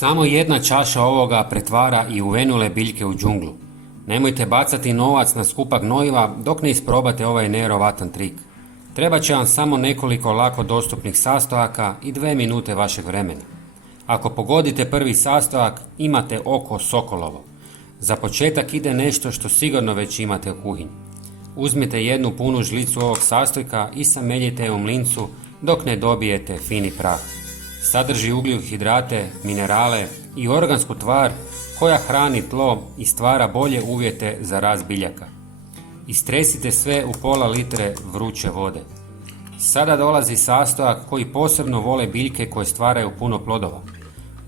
Samo jedna čaša ovoga pretvara i uvenule biljke u džunglu. Nemojte bacati novac na skupa gnojiva dok ne isprobate ovaj nevjerovatan trik. Treba će vam samo nekoliko lako dostupnih sastojaka i 2 minute vašeg vremena. Ako pogodite prvi sastojak, imate oko sokolovo. Za početak ide nešto što sigurno već imate u kuhinji. Uzmite jednu punu žlicu ovog sastojka i sameljite je u mlincu dok ne dobijete fini prah. Sadrži ugljikohidrate, minerale i organsku tvar koja hrani tlo i stvara bolje uvjete za rast biljaka. Istresite sve u pola litre vruće vode. Sada dolazi sastojak koji posebno vole biljke koje stvaraju puno plodova.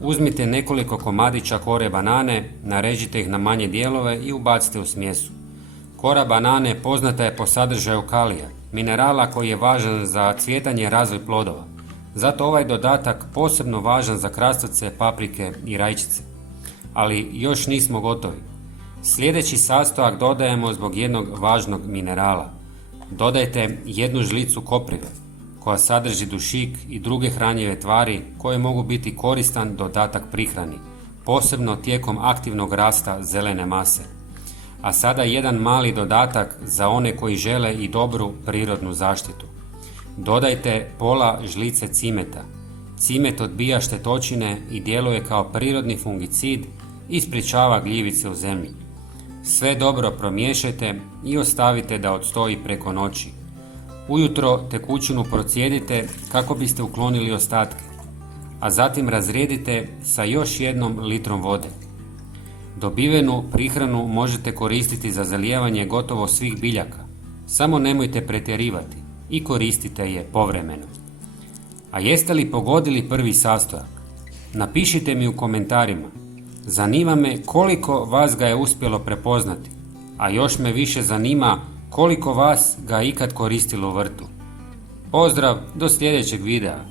Uzmite nekoliko komadića kore banane, narežite ih na manje dijelove i ubacite u smjesu. Kora banane poznata je po sadržaju kalija, minerala koji je važan za cvjetanje i razvoj plodova. Zato ovaj dodatak posebno važan za krastavce, paprike i rajčice. Ali još nismo gotovi. Sljedeći sastojak dodajemo zbog jednog važnog minerala. Dodajte jednu žlicu koprive, koja sadrži dušik i druge hranjive tvari koje mogu biti koristan dodatak prihrani, posebno tijekom aktivnog rasta zelene mase. A sada jedan mali dodatak za one koji žele i dobru prirodnu zaštitu. Dodajte pola žlice cimeta. Cimet odbija štetočine i djeluje kao prirodni fungicid i sprječava gljivice u zemlji. Sve dobro promiješajte i ostavite da odstoji preko noći. Ujutro tekućinu procijedite kako biste uklonili ostatke, a zatim razrijedite sa još 1 litrom vode. Dobivenu prihranu možete koristiti za zalijevanje gotovo svih biljaka, samo nemojte pretjerivati i koristite je povremeno. A jeste li pogodili prvi sastojak? Napišite mi u komentarima. Zanima me koliko vas ga je uspjelo prepoznati, a još me više zanima koliko vas ga ikad koristilo u vrtu. Pozdrav, do sljedećeg videa.